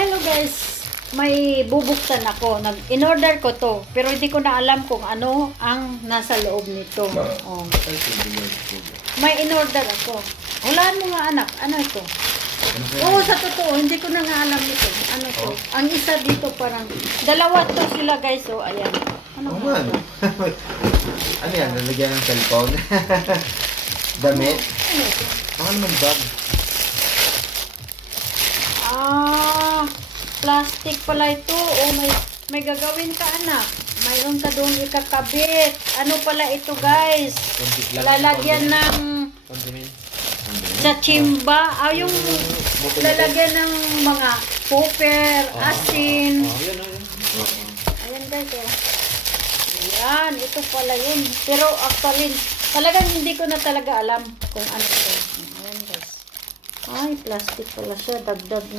Hello guys, may bubuksan ako. In-order ko to, pero hindi ko na alam kung ano ang nasa loob nito. Oh. May in-order ako. Hulaan mo nga anak, ano ito? Oo, sa totoo, hindi ko na nga alam ito. Ano to? Ang isa dito parang, dalawa to sila guys, oh, ayan. Ano nga ito? Ano yan? Nalagyan ng cellphone? Damit? Ano ito? Ano naman bag? Plastic pala ito. Oh, may gagawin ka anak. Mayroon ka doon ikakabit. Ano pala ito guys? Lalagyan ng sa chimba. Yung lalagyan ng mga popper, asin. Ayan guys. Ayan, ito pala yun. Pero actually, talagang hindi ko na talaga alam kung ano ito. Ayan guys. Ay, plastic pala siya. Dagdag na.